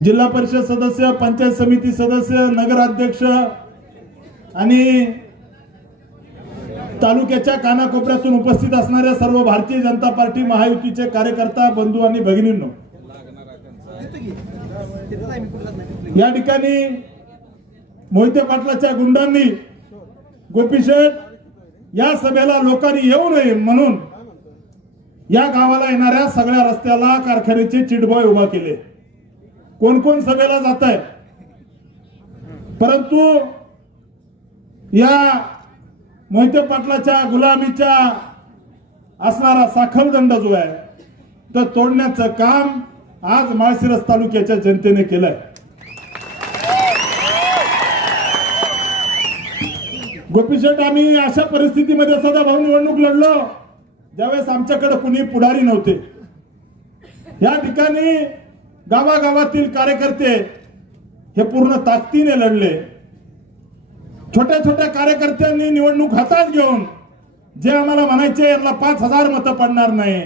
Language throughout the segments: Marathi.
जिल्हा परिषद सदस्य पंचायत समिती सदस्य नगराध्यक्ष आणि तालुक्याच्या कानाकोपऱ्यातून उपस्थित असणाऱ्या सर्व भारतीय जनता पार्टी महायुतीचे कार्यकर्ता बंधू आणि भगिनींनो. या ठिकाणी मोहिते पाटलाच्या गुंडांनी गोपीशेठ या सभेला लोकांनी येऊ नये म्हणून या गावाला येणाऱ्या सगळ्या रस्त्याला कारखान्याचे चिटबॉय उभा केले कोण कोण सभेला जात आहे परंतु या मोहिते पाटलाच्या गुलामीच्या असणारा साखळदंड जो आहे तर तोडण्याचं काम आज माळशिरस तालुक्याच्या जनतेने केलंय. गोपीशेठ आम्ही अशा परिस्थितीमध्ये सदा भाऊ निवडणूक लढलो ज्यावेळेस आमच्याकडे कुणी पुढारी नव्हते. या ठिकाणी गावागावातील कार्यकर्ते हे पूर्ण ताकदीने लढले. छोट्या छोट्या कार्यकर्त्यांनी निवडणूक हातात घेऊन जे आम्हाला म्हणायचे यांना पाच हजार मतं पडणार नाही.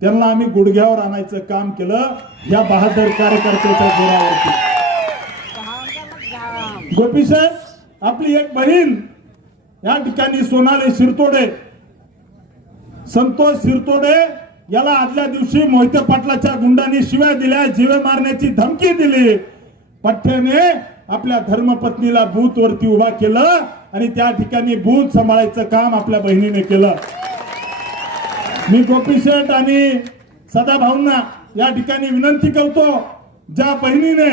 त्यांना आम्ही गुडघ्यावर आणायचं काम केलं या बहादर कार्यकर्त्याच्या जोरावरती. गोपीशेठ आपली एक बहीण या ठिकाणी सोनाली शिरतोडे संतोष शिरतोडे याला आदल्या दिवशी मोहिते पाटलाच्या गुंडांनी शिव्या दिल्या जीवे मारण्याची धमकी दिली. पठ्ठ्याने आपल्या धर्मपत्नीला बूथ वरती उभा केलं आणि त्या ठिकाणी बूथ सांभाळायचं काम आपल्या बहिणीने केलं. मी गोपीशेठ आणि सदाभाऊंना या ठिकाणी विनंती करतो ज्या बहिणीने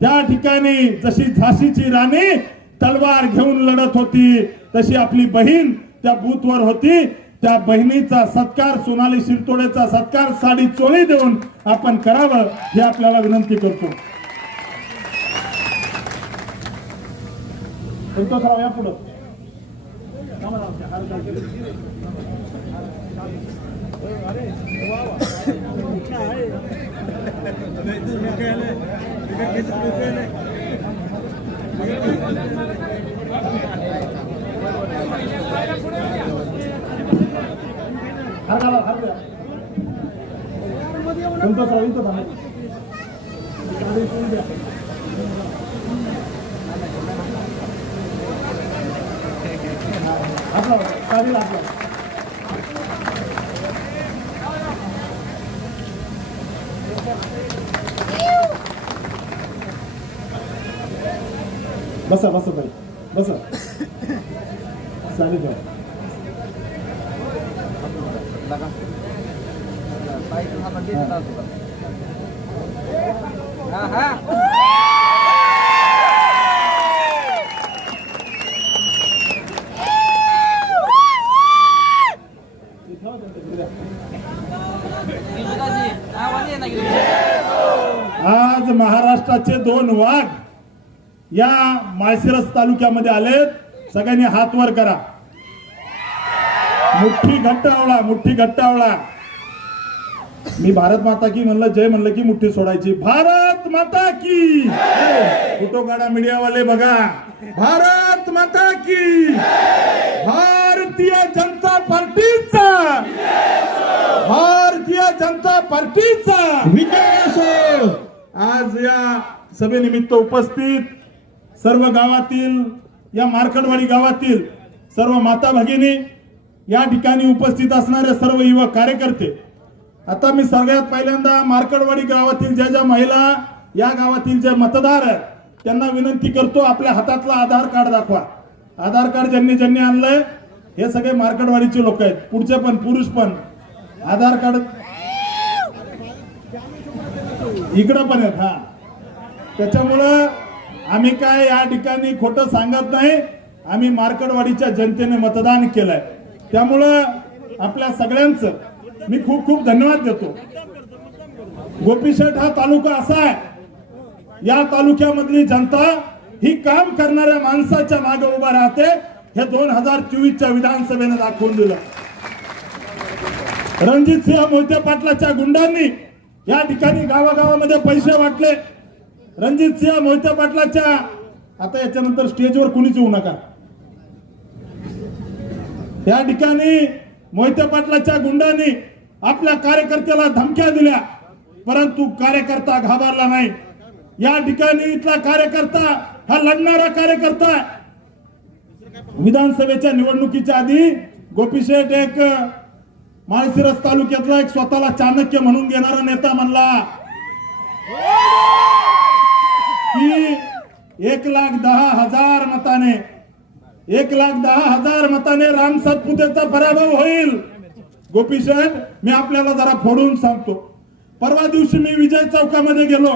त्या ठिकाणी जशी झाशीची राणी तलवार घेऊन लढत होती तशी आपली बहीण त्या बूथवर होती. त्या बहिणीचा सत्कार सोनाली शिरतोडेचा सत्कार साडी चोळी देऊन आपण करावं हे आपल्याला विनंती करतो. संतोषराव या पुढं हार घाला, हार द्या. संतोषराव इथं थांबा. गाडी इथून द्या. आपला गाडीला आपला बसा बसा ताई. बसा. चालेल आज महाराष्ट्राचे दोन वाघ या माळशिरस तालुक्यामध्ये आलेत. सगळ्यांनी हात वर करा. मुठ्ठी घट्ट आवळा मुठ्ठी घट्ट आवळा. मी भारत माता की म्हणलं जय म्हणलं की मुठ्ठी सोडायची. भारत माता की! फोटो काढा मीडियावाले बघा. भारत माता की! भारतीय जनता पार्टीचा! भारतीय जनता पार्टीचा! विजय असो आज या सभेनिमित्त उपस्थित सर्व गावातील या मार्कडवाडी गावातील सर्व माता भगिनी या ठिकाणी उपस्थित असणारे सर्व युवक कार्यकर्ते आता मी सगळ्यात पहिल्यांदा मार्कडवाडी गावातील ज्या ज्या महिला या गावातील जे मतदार आहेत त्यांना विनंती करतो आपल्या हातातला आधार कार्ड दाखवा. आधार कार्ड ज्यांनी ज्यांनी आणलंय हे सगळे मार्कडवाडीचे लोक आहेत. पुढचे पण पुरुष पण. आधार कार्ड इकडं पण आहेत हा. त्याच्यामुळं आम्ही काय या ठिकाणी खोटं सांगत नाही. आम्ही मार्कडवाडीच्या जनतेने मतदान केलंय. त्यामुळं आपल्या सगळ्यांचं मी खूप खूप धन्यवाद देतो. गोपीशेठ हा तालुका असा आहे या तालुक्यामधली जनता ही काम करणाऱ्या माणसाच्या मागे उभा राहते हे दोन हजार चोवीसच्या विधानसभेने दाखवून दिलं. रणजित सिंह मोहिते पाटलाच्या गुंडांनी या ठिकाणी गावागावामध्ये पैसे वाटले. रणजित सिंह मोहिते पाटलाच्या आता याच्यानंतर स्टेजवर कुणीच येऊ नका. या ठिकाणी मोहिते पाटलाच्या गुंडांनी आपल्या कार्यकर्त्याला धमक्या दिल्या. परंतु कार्यकर्ता घाबरला नाही. या ठिकाणी इथला कार्यकर्ता हा लढणारा कार्यकर्ता. विधानसभेच्या निवडणुकीच्या आधी गोपीशेठ एक माळशिरस तालुक्यातला एक स्वतःला चाणक्य म्हणून घेणारा नेता म्हणला. की एक लाख दहा हजार मताने एक लाख दहा हजार मताने राम सातपुतेचा पराभव होईल. गोपीशेठ मी आपल्याला जरा फोडून सांगतो. परवा दिवशी मी विजय चौकामध्ये गेलो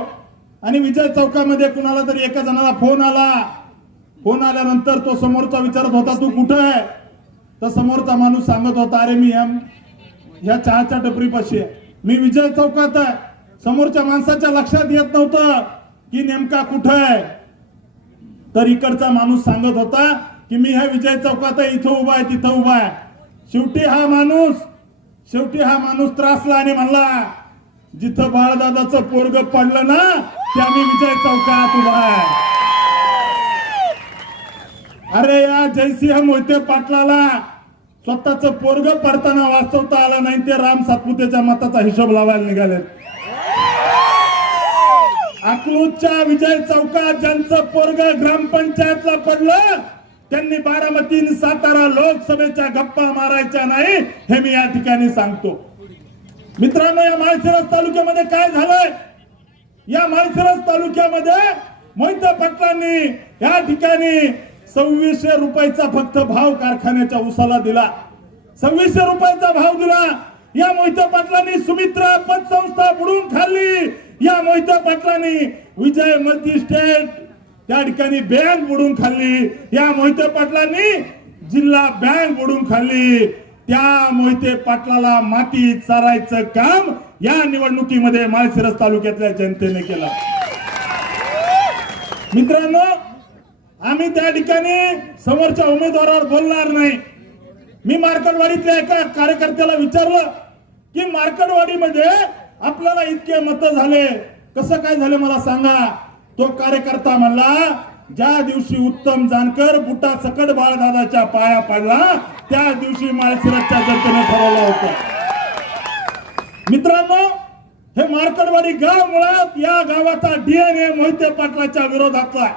आणि विजय चौकामध्ये कुणाला तरी एका जणाला फोन आला. फोन आल्यानंतर तो समोरचा विचारत होता तू कुठं आहे? तर समोरचा माणूस सांगत होता अरे मी एम ह्या चहाच्या टपरीपाशी आहे. मी विजय चौकात आहे. समोरच्या माणसाच्या लक्षात येत नव्हतं की नेमका कुठं आहे. तर इकडचा माणूस सांगत होता की मी ह्या विजय चौकात इथं उभा आहे तिथं उभा आहे. शेवटी हा माणूस शेवटी हा माणूस त्रासला आणि म्हणला जिथं बाळदादाचं पोरग पडलं ना त्या मी विजय चौकात उभा आहे. अरे या जयसिंह मोहिते पाटलाला स्वतःच पोरग पडताना वाचवता आला नाही ते राम सातपुतेच्या मताचा हिशोब लावायला निघाले अकलूजच्या विजय चौकात ज्यांचं पोरग ग्रामपंचायतला पडलं त्यांनी बारामतीन सातारा लोकसभेच्या गप्पा मारायच्या नाही हे मी या ठिकाणी सांगतो. मित्रांनो या माळशिरस तालुक्यामध्ये काय झालंय? या माळशिरस तालुक्यामध्ये मोहिते पाटलांनी या ठिकाणी सव्वीसशे रुपयाचा फक्त भाव कारखान्याच्या उसाला दिला. सव्वीसशे रुपयाचा भाव दिला. या मोहिते पाटलांनी सुमित्रा पतसंस्था बुडून खाल्ली. या मोहिते पाटलांनी विजय मल्टी स्टेट त्या ठिकाणी बँक बुडून खाल्ली. या मोहिते पाटलांनी जिल्हा बँक बुडून खाल्ली. त्या मोहिते पाटलाला माती चारायचं काम या निवडणुकीमध्ये माळशिरस तालुक्यातल्या जनतेने केलं. मित्रांनो आम्ही त्या ठिकाणी समोरच्या उमेदवारावर बोलणार नाही. मी मार्कडवाडीतल्या एका कार्यकर्त्याला विचारलं की मार्कडवाडीमध्ये आपल्याला इतके मत झाले. कसं काय झालं मला सांगा. तो कार्यकर्ता म्हणला ज्या दिवशी उत्तम जानकर बुटा सकट बाळदादाच्या पाया पडला त्या दिवशी माळशिरसच्या जनतेने ठरवलं होतं. मित्रांनो हे मार्कडवाडी गाव मुळात या गावाचा डीएनए मोहिते पाटलाच्या विरोधातला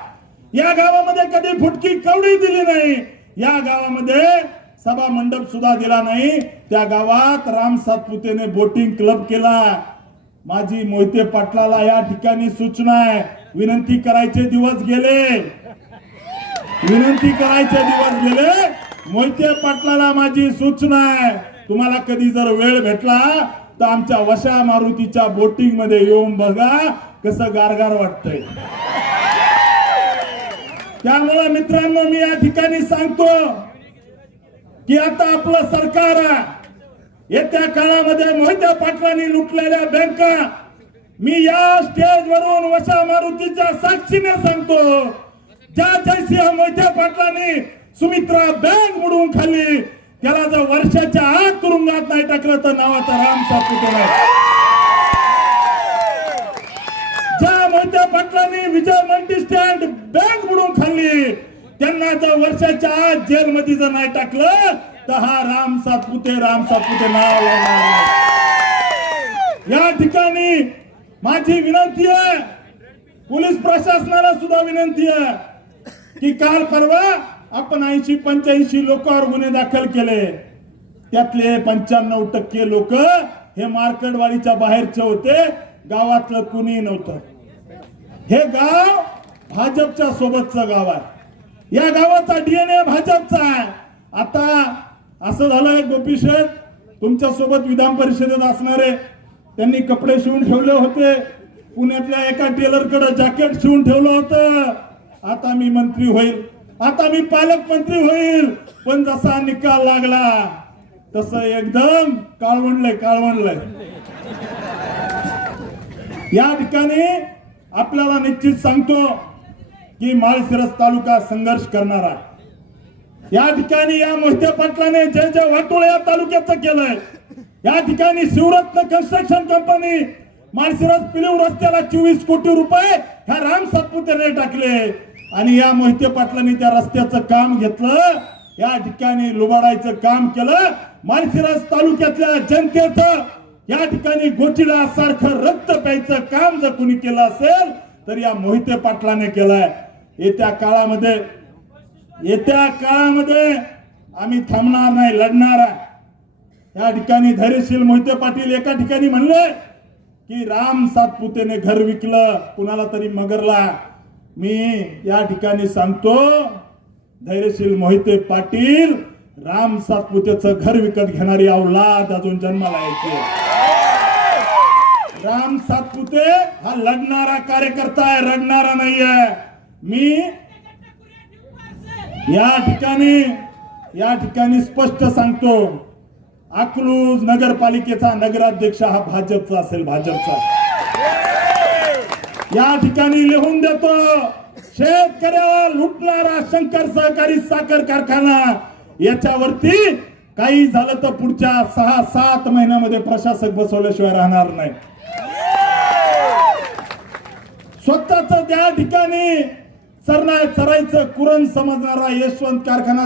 या गावामध्ये कधी फुटकी कवडी दिली नाही या गावामध्ये सभा मंडप सुद्धा दिला नाही. त्या गावात राम सातपुतेने बोटिंग क्लब केला. माझी मोहिते पाटलाला या ठिकाणी सूचना आहे. विनंती करायचे दिवस गेले. विनंती करायचे दिवस गेले. मोहिते पाटलाला माझी सूचना आहे. तुम्हाला कधी जर वेळ भेटला तर आमच्या वशा मारुतीच्या बोटिंगमध्ये येऊन बघा कसं गारगार वाटतंय. त्यामुळे मित्रांनो मी या ठिकाणी सांगतो की आता आपलं सरकार आहे. येत्या काळामध्ये मोहिते पाटलांनी लुटलेल्या बँका मी या स्टेज वरून वशा मारुतीच्या साक्षीने सांगतो ज्या जयसिंह मोठ्या पाटलांनी सुमित्रा बँक बुडवून खाल्ली त्याला जर वर्षाच्या आत तुरुंगात नाही टाकलं तर नावाचा राम सातपुते ज्या मोठ्या पाटलांनी विजय मल्टी स्टँड बँक बुडवून खाल्ली त्यांना जर वर्षाच्या आत जेलमध्ये जर नाही टाकलं तर हा राम सातपुते राम सातपुते नाव या ठिकाणी माझी विनंती आहे पोलीस प्रशासनाला सुद्धा विनंती आहे की काल परवा आपण ऐंशी पंच्याऐंशी लोकांवर गुन्हे दाखल केले. त्यातले पंच्याण्णव टक्के लोक हे मार्केटवाडीच्या बाहेरचे होते गावातलं कुणी नव्हतं. हे गाव भाजपच्या सोबतचं गाव आहे. या गावाचा डीएनए भाजपचा आहे. आता असं झालंय गोपीशेठ तुमच्यासोबत विधान परिषदेत असणारे त्यांनी कपडे शिवून ठेवले होते. पुण्यातल्या एका टेलरकडे जॅकेट शिवून ठेवलं होतं. आता मी मंत्री होईल. आता मी पालकमंत्री होईल. पण जसा निकाल लागला तस एकदम काळवणलंय काळवणलंय या ठिकाणी आपल्याला निश्चित सांगतो की माळशिरस तालुका संघर्ष करणार आहे. या ठिकाणी या मोहिते पाटलाने जे जे वाटोळ या तालुक्याचं केलंय या ठिकाणी शिवरत्न कन्स्ट्रक्शन कंपनी माळशिरस पिलिव रस्त्याला चोवीस कोटी रुपये ह्या राम सातपुतेने टाकले. आणि या मोहिते पाटलांनी त्या रस्त्याचं काम घेतलं. या ठिकाणी लुबाडायचं काम केलं. माळशिरस तालुक्यातल्या जनतेचं या ठिकाणी गोचिडा सारखं रक्त प्यायचं काम जर कुणी केलं असेल तर या मोहिते पाटलाने केलाय. येत्या काळामध्ये येत्या काळामध्ये आम्ही थांबणार नाही लढणार आहे. या ठिकाणी धैर्यशील मोहिते पाटील एका ठिकाणी म्हणले की राम सातपुतेने घर विकलं कुणाला तरी मगरला. मी या ठिकाणी सांगतो धैर्यशील मोहिते पाटील राम सातपुतेचं घर विकत घेणारी औलाद अजून जन्माला यायची राम सातपुते हा लढणारा कार्यकर्ता आहे रडणारा नाहीये. मी या ठिकाणी या ठिकाणी स्पष्ट सांगतो अकलूज नगरपालिकेचा नगराध्यक्ष हा भाजपचा असेल भाजपचा. या ठिकाणी लिहून देतो शेतकऱ्याला लुटणारा शंकर सहकारी साखर कारखाना. याच्यावरती काही झालं तर पुढच्या सहा सात महिन्यामध्ये प्रशासक बसवल्याशिवाय राहणार नाही. स्वतःच त्या ठिकाणी चरणा चरायचं कुरण समजणारा यशवंत कारखाना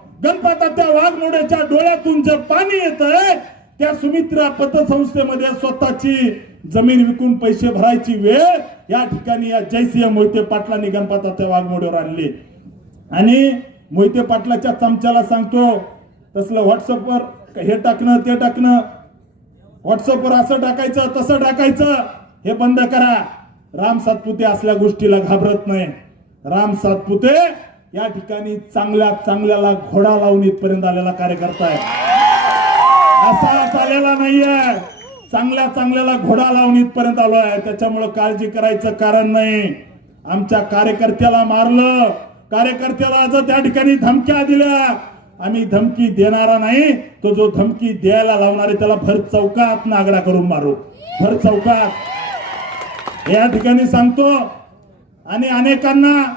गणपतात्या वाघमोड्याच्या डोळ्यातून जे पाणी येत त्या सुमित्रा पतसंस्थेमध्ये स्वतःची जमीन विकून पैसे भरायची वेळ या ठिकाणी या जयसिंह मोहिते पाटलांनी गणपतात्या वाघमोड्यावर आणली. आणि मोहिते पाटलाच्या चमच्याला सांगतो तसलं व्हॉट्सअपवर हे टाकणं ते टाकणं. व्हॉट्सअपवर असं टाकायचं तसं टाकायचं. हे बंद करा. राम सातपुते असल्या गोष्टीला घाबरत नाही. राम सातपुते या ठिकाणी चांगल्या चांगल्याला घोडा लावून इथपर्यंत आलेला कार्यकर्ता आहे. असा चाललेला नाहीये. चांगल्या चांगल्याला घोडा लावून इथपर्यंत आलो आहे. त्याच्यामुळं काळजी करायचं कारण नाही. आमच्या कार्यकर्त्याला मारलं. कार्यकर्त्याला आज त्या ठिकाणी धमक्या दिल्या. आम्ही धमकी देणारा नाही. तो जो धमकी द्यायला लावणार आहे त्याला भर चौकात नागडा करून मारू. भर चौकात. या ठिकाणी सांगतो. आणि अनेकांना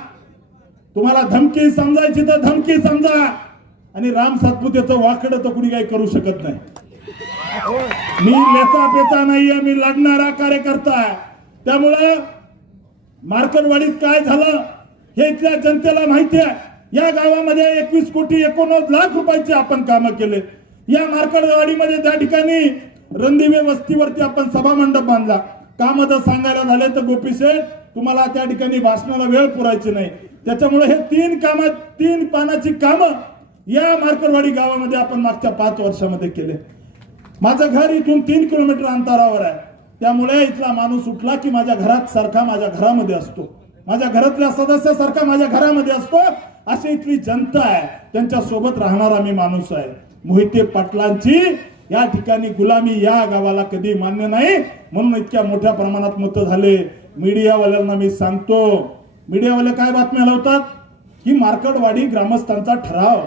तुम्हाला धमकी समजायची तर धमकी समजा. आणि राम सातपुतेचं वाकडं तर कुणी काही करू शकत नाही. मी लेचा पेचा नाहीये मी लढणारा कार्यकर्ता आहे. त्यामुळे मार्कनवाडीत काय झालं हे इथल्या जनतेला माहिती आहे. या गावामध्ये एकवीस कोटी एकोणनव्वद लाख रुपयाचे आपण कामं केले. या मार्कनवाडीमध्ये त्या ठिकाणी रणदिवे वस्तीवरती आपण सभा मंडप बांधला. काम जर सांगायला झाले तर गोपी शेठ तुम्हाला त्या ठिकाणी भाषणाला वेळ पुरायची नाही. त्याच्यामुळे हे तीन काम तीन पानाची कामं या मार्करवाडी गावामध्ये आपण मागच्या पाच वर्षामध्ये केले. माझं घर इथून तीन किलोमीटर अंतरावर आहे. त्यामुळे इथला माणूस उठला की माझ्या घरात सारखा माझ्या घरामध्ये असतो. माझ्या घरातल्या सदस्यासारखा माझ्या घरामध्ये असतो. अशी इथली जनता आहे. त्यांच्यासोबत राहणारा मी माणूस आहे. मोहिते पाटलांची या ठिकाणी गुलामी या गावाला कधी मान्य नाही. म्हणून इतक्या मोठ्या प्रमाणात मत झाले. मीडियावाल्यांना मी सांगतो मीडियावाले काय बातम्या लावतात? की मार्कडवाडी ग्रामस्थांचा ठराव.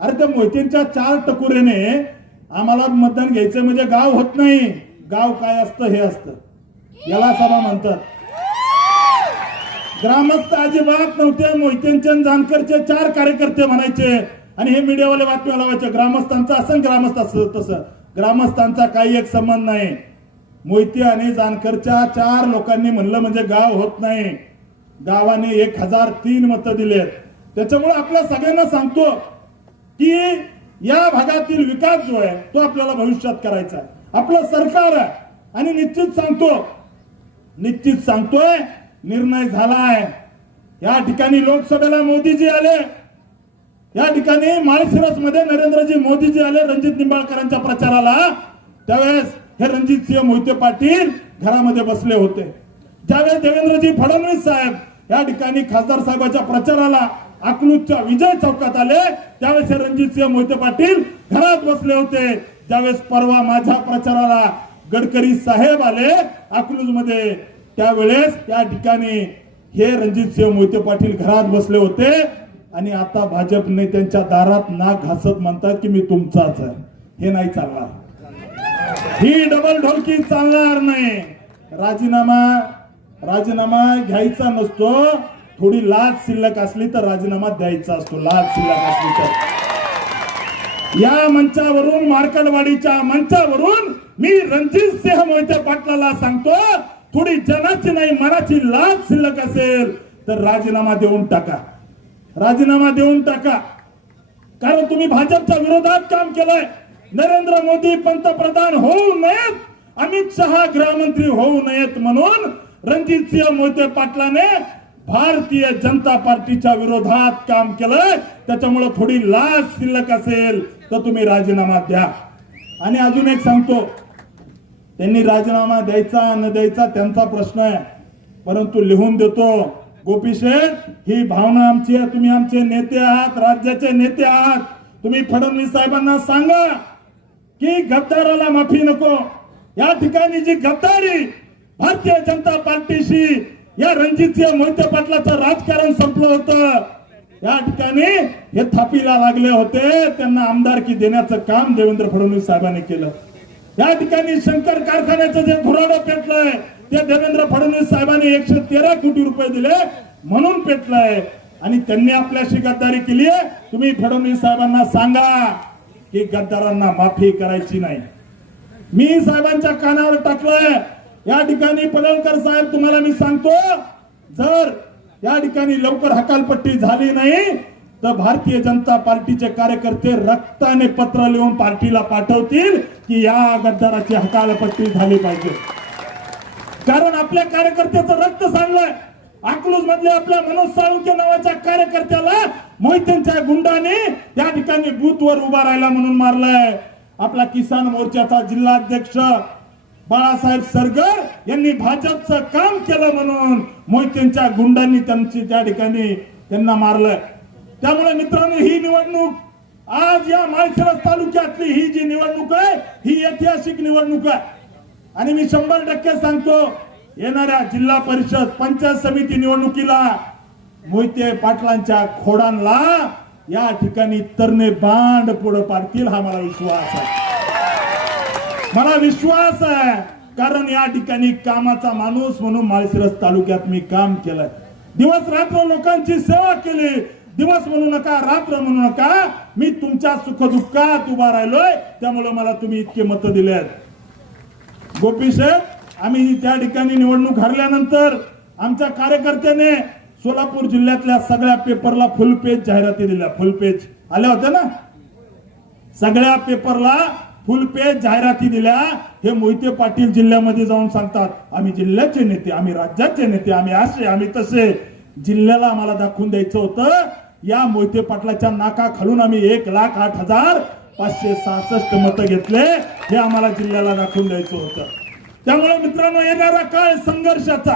अरे त्या मोहितेंच्या चार टकुरेने आम्हाला मतदान घ्यायचं म्हणजे गाव होत नाही. गाव काय असतं हे असतं. याला सभा म्हणतात. ग्रामस्थ अजिबात नव्हते मोहितेंचे जानकरचे चार कार्यकर्ते म्हणायचे. आणि हे मीडियावाले बातम्या लावायचे. ग्रामस्थांचा असं ग्रामस्थ असं तसं. ग्रामस्थांचा काही एक संबंध नाही. मोहिते आणि जानकरच्या चार लोकांनी म्हणलं म्हणजे गाव होत नाही. गावाने एक हजार तीन मतं दिलेत त्याच्यामुळे आपल्या सगळ्यांना सांगतो की या भागातील विकास जो आहे तो आपल्याला भविष्यात करायचा आहे. आपलं सरकार आहे. आणि निश्चित सांगतो निश्चित सांगतोय निर्णय झालाय या ठिकाणी लोकसभेला मोदीजी आले. या ठिकाणी माळशिरसमध्ये नरेंद्रजी मोदीजी आले रणजित निंबाळकरांच्या प्रचाराला. त्यावेळेस हे रणजित सिंह मोहिते पाटील घरामध्ये बसले होते. ज्यावेळेस देवेंद्रजी फडणवीस साहेब या ठिकाणी खासदार साहेबाच्या प्रचाराला अकलूजच्या विजय चौकात आले त्यावेळेस हे रणजित सिंह मोहिते पाटील घरात बसले होते. ज्यावेळेस परवा माझ्या प्रचाराला गडकरी साहेब आले अकलूजमध्ये त्यावेळेस या ठिकाणी हे रणजित सिंह मोहिते पाटील घरात बसले होते आणि आता भाजप नेत्यांच्या दारात नाक घासत म्हणतात की मी तुमचाच आहे. हे नाही चालणार. ही डबल ढोलकी चालणार नाही. राजीनामा राजीनामा घ्यायचा नसतो. थोडी लाज शिल्लक असली तर राजीनामा द्यायचा असतो. लाज शिल्लक असली तर. या मंचावरून मार्कलवाडीच्या मंचावरून मी रणजित सिंह मोहिते पाटलाला सांगतो थोडी जनाची नाही मनाची लाज शिल्लक असेल तर राजीनामा देऊन टाका. राजीनामा देऊन टाका. कारण तुम्ही भाजपच्या विरोधात काम केलंय. नरेंद्र मोदी पंतप्रधान होऊ नयेत. अमित शहा गृहमंत्री होऊ नयेत म्हणून रणजित सिंह मोहिते पाटलाने भारतीय जनता पार्टीच्या विरोधात काम केलंय. त्याच्यामुळे थोडी लाज शिल्लक असेल तर तुम्ही राजीनामा द्या. आणि अजून एक सांगतो त्यांनी राजीनामा द्यायचा न द्यायचा त्यांचा प्रश्न आहे. परंतु लिहून देतो गोपी शेठ ही भावना आमची आहे. तुम्ही आमचे नेते आहात राज्याचे नेते आहात. तुम्ही फडणवीस साहेबांना सांगा की गद्दाराला माफी नको. या ठिकाणी जी गद्दारी भारतीय जनता पार्टीशी या रणजितसिंह मोहिते पाटलाचं राजकारण संपलं होतं. या ठिकाणी हे थापीला लागले होते. त्यांना आमदारकी देण्याचं काम देवेंद्र फडणवीस साहेबांनी केलं. या ठिकाणी शंकर कारखान्याचं जे धुराडं पेटलंय ते देवेंद्र फडणवीस साहेबांनी एकशे तेरा कोटी रुपये दिले म्हणून पेटलंय. आणि त्यांनी आपल्याशी गद्दारी केली आहे. तुम्ही फडणवीस साहेबांना सांगा की गद्दारांना माफी करायची नाही. मी साहेबांच्या कानावर टाकलंय. या ठिकाणी पडळकर साहेब तुम्हाला मी सांगतो जर या ठिकाणी लवकर हकालपट्टी झाली नाही तर भारतीय जनता पार्टीचे कार्यकर्ते रक्ताने पत्र लिहून पार्टीला पाठवतील की या गद्दाराची हकालपट्टी झाली पाहिजे. कारण आपल्या कार्यकर्त्याचं रक्त सांगलंय अकलूज मधल्या आपल्या मनोज साळुंके नावाच्या कार्यकर्त्याला मोहितेंच्या गुंडाने या ठिकाणी बूथवर उभा राहिला म्हणून मारलाय. आपला किसान मोर्चाचा जिल्हाध्यक्ष बाळासाहेब सरगर यांनी भाजपचं काम केलं म्हणून मोहितेंच्या गुंडांनी त्यांची त्या ठिकाणी त्यांना मारलं. त्यामुळे मित्रांनो ही निवडणूक आज या माळशिरस तालुक्यातली ही जी निवडणूक आहे ही ऐतिहासिक निवडणूक आहे. आणि मी शंभर टक्के सांगतो येणाऱ्या जिल्हा परिषद पंचायत समिती निवडणुकीला मोहिते पाटलांच्या खोडांना या ठिकाणी तरणे बांड पुढे पाडतील हा मला विश्वास आहे. मला विश्वास आहे. कारण या ठिकाणी कामाचा माणूस म्हणून माळशिरस तालुक्यात मी काम केलंय. दिवस रात्र लोकांची सेवा केली. दिवस म्हणू नका रात्र म्हणू नका. मी तुमच्या सुखदुःखात उभा राहिलोय. त्यामुळे मला तुम्ही इतके मत दिले आहेत गोपी आम्ही त्या ठिकाणी निवडणूक हरल्यानंतर आमच्या कार्यकर्त्याने सोलापूर जिल्ह्यातल्या सगळ्या पेपरला फुल पेज जाहिराती दिल्या. फुल पेज आल्या होत्या ना? सगळ्या पेपरला फुल पेज जाहिराती दिल्या. हे मोहिते पाटील जिल्ह्यामध्ये जाऊन सांगतात आम्ही जिल्ह्याचे नेते आम्ही राज्याचे नेते आम्ही असे आम्ही तसे. जिल्ह्याला आम्हाला दाखवून द्यायचं होतं. या मोहिते पाटलाच्या नाका खालून आम्ही एक लाख आठ हजार पाचशे सहासष्ट मतं घेतले. हे आम्हाला जिल्ह्याला दाखवून द्यायचं होतं. त्यामुळे मित्रांनो येणारा काळ संघर्षाचा.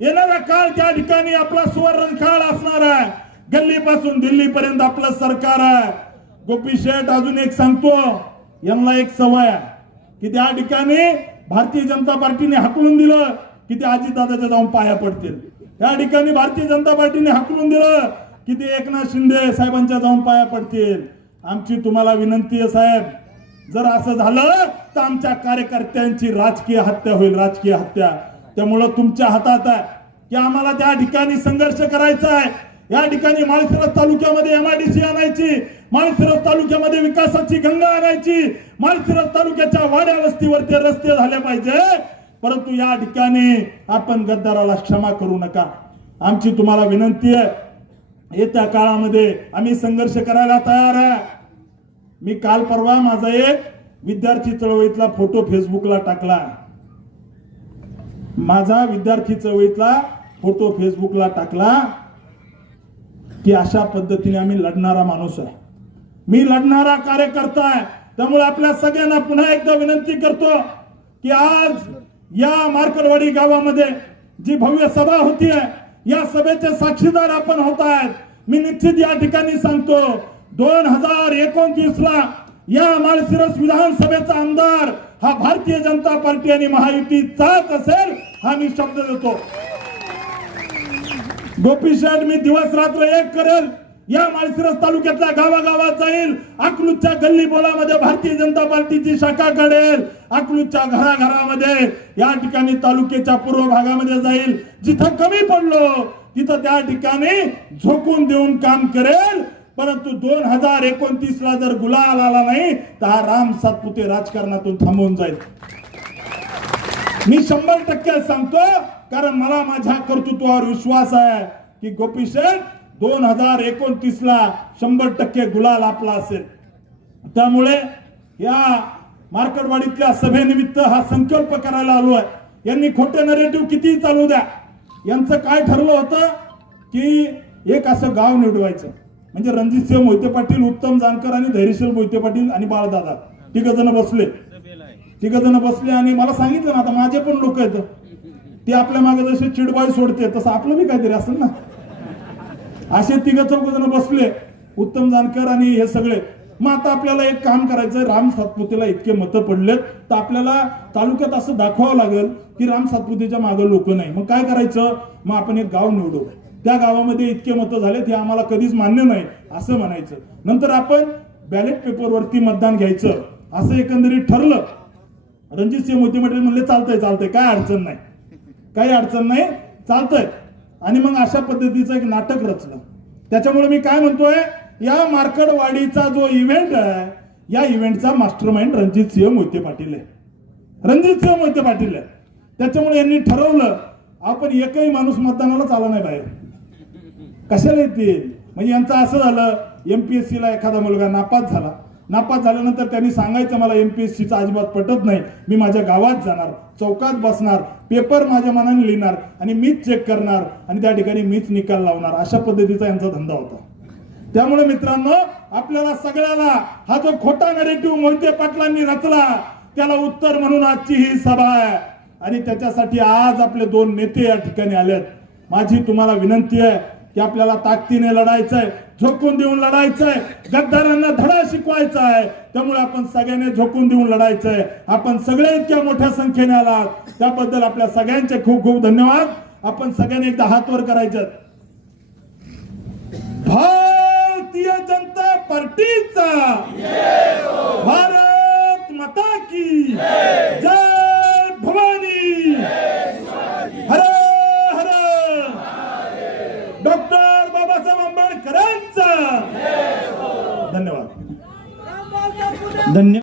येणारा काळ त्या ठिकाणी आपला सुवर्ण काळ असणार आहे. गल्लीपासून दिल्ली पर्यंत आपलं सरकार आहे. गोपी शेठ अजून एक सांगतो. यांना एक सवय आहे की त्या ठिकाणी भारतीय जनता पार्टीने हाकलून दिलं की ते अजितदादाच्या जाऊन पाया पडतील. त्या ठिकाणी भारतीय जनता पार्टीने हाकलून दिलं की ते एकनाथ शिंदे साहेबांच्या जाऊन पाया पडतील. आमची तुम्हाला विनंती आहे साहेब जर असं झालं तर आमच्या कार्यकर्त्यांची राजकीय हत्या होईल राजकीय हत्या. त्यामुळं तुमच्या हातात आहे की आम्हाला त्या ठिकाणी संघर्ष करायचा आहे. या ठिकाणी माळशिरस तालुक्यामध्ये एमआयडीसी आणायची माळशिरस तालुक्यामध्ये विकासाची गंगा आणायची माळशिरस तालुक्याच्या वाड्या वस्तीवरती रस्ते झाले पाहिजे. परंतु या ठिकाणी आपण गद्दाराला क्षमा करू नका. आमची तुम्हाला विनंती आहे येत्या काळामध्ये आम्ही संघर्ष करायला तयार आहे. मी काल परवा माझा एक विद्यार्थी चळवळीतला फोटो फेसबुकला टाकला. माझा विद्यार्थी चळवळीतला फोटो फेसबुकला टाकला. की अशा पद्धतीने आम्ही लढणारा माणूस आहे. मी लढणारा कार्यकर्ता आहे. त्यामुळे आपल्या सगळ्यांना पुन्हा एकदा विनंती करतो की आज या मार्कलवाडी गावामध्ये जी भव्य सभा होती आहे या सभेचे साक्षीदार आपण होत आहेत. मी निश्चित या ठिकाणी सांगतो दोन हजार एकोणतीस ला या माळशिरस विधानसभेचा आमदार हा भारतीय जनता पार्टी आणि महायुतीचाच असेल हा मी शब्द देतो. गोपी मी दिवस रात्र एक करेल. या माळशिरस तालुक्यातल्या गावागावात जाईल. अकलूजच्या गल्ली बोलामध्ये भारतीय जनता पार्टीची शाखा काढेल अकलूजच्या घराघरामध्ये या ठिकाणी तालुक्याच्या पूर्व भागामध्ये जाईल. जिथं कमी पडलो तिथं त्या ठिकाणी झोकून देऊन काम करेल. परंतु दोन हजार एकोणतीस ला जर गुलाल आला नाही तर हा राम सातपुते राजकारणातून थांबून जाईल. मी शंभर टक्के सांगतो कारण मला माझ्या कर्तृत्वावर विश्वास आहे की गोपी शेठ दोन हजार एकोणतीस ला शंभर टक्के गुलाल आपला असेल. त्यामुळे या मार्केटवाडीतल्या सभेनिमित्त हा संकल्प करायला आलो आहे. यांनी खोटे नरेटिव्ह किती चालू द्या यांचं काय ठरलं होतं की एक असं गाव निवडवायचं. म्हणजे रणजितसिंह मोहिते पाटील उत्तम जानकर आणि धैर्यशील मोहिते पाटील आणि बाळदादा. तिघ जण बसले. तिघजण बसले आणि मला सांगितलं ना आता माझे पण लोक आहेत. ते आपल्या मागे जसे चिडबाई सोडते तसं आपलं बी काहीतरी असेल ना. असे तिघ चौघ जण बसले. उत्तम जानकर आणि हे सगळे. मग आता आपल्याला एक काम करायचं राम सातपुतेला इतके मतं पडलेत तर आपल्याला तालुक्यात असं दाखवावं लागेल की राम सातपुतेच्या मागे लोक नाही. मग काय करायचं? मग आपण एक गाव निवडू. त्या गावामध्ये इतके मतं झालेत हे आम्हाला कधीच मान्य नाही असं म्हणायचं. नंतर आपण बॅलेट पेपरवरती मतदान घ्यायचं असं एकंदरीत ठरलं. रणजित सिंह मोती म्हटले म्हणले चालतंय चालतंय काय अडचण नाही. काही अडचण नाही चालतंय. आणि मग अशा पद्धतीचं एक नाटक रचलं. त्याच्यामुळे मी काय म्हणतोय या मार्कडवाडीचा जो इव्हेंट आहे या इव्हेंटचा मास्टर माइंड रणजित सिंह मोहिते पाटील आहे. रणजित सिंह मोहिते पाटील आहे. त्याच्यामुळे यांनी ठरवलं आपण एकही माणूस मतदानाला चाला नाही बाहेर. कशाला येतील? म्हणजे यांचं असं झालं एम पी एस सीला एखादा मुलगा नापास झाला. नापास झाल्यानंतर त्यांनी सांगायचं मला एम पी एस चा अजिबात पटत नाही. मी माझ्या गावात जाणार चौकात बसणार पेपर माझ्या मनाने लिहिणार आणि मीच चेक करणार आणि त्या ठिकाणी मीच निकाल लावणार. अशा पद्धतीचा यांचा धंदा होता. त्यामुळे मित्रांनो आपल्याला सगळ्याला हा जो खोटा नरेटिव्ह मोहिते पाटलांनी रचला त्याला उत्तर म्हणून आजची ही सभा आहे. आणि त्याच्यासाठी आज आपले दोन नेते या ठिकाणी आलेत. माझी तुम्हाला विनंती आहे की आपल्याला ताकदीने लढायचं आहे झोकून देऊन लढायचं आहे गद्दारांना धडा शिकवायचा आहे त्यामुळे आपण सगळ्यांनी झोकून देऊन लढायचं आहे आपण सगळे इतक्या मोठ्या संख्येने आलात. त्याबद्दल आपल्या सगळ्यांचे खूप खूप धन्यवाद. आपण सगळ्यांनी एकदा हात वर करायचं भारतीय जनता पार्टीचा. भारत माता की जय भवानी. आंबेडकरांचा धन्यवाद धन्यवाद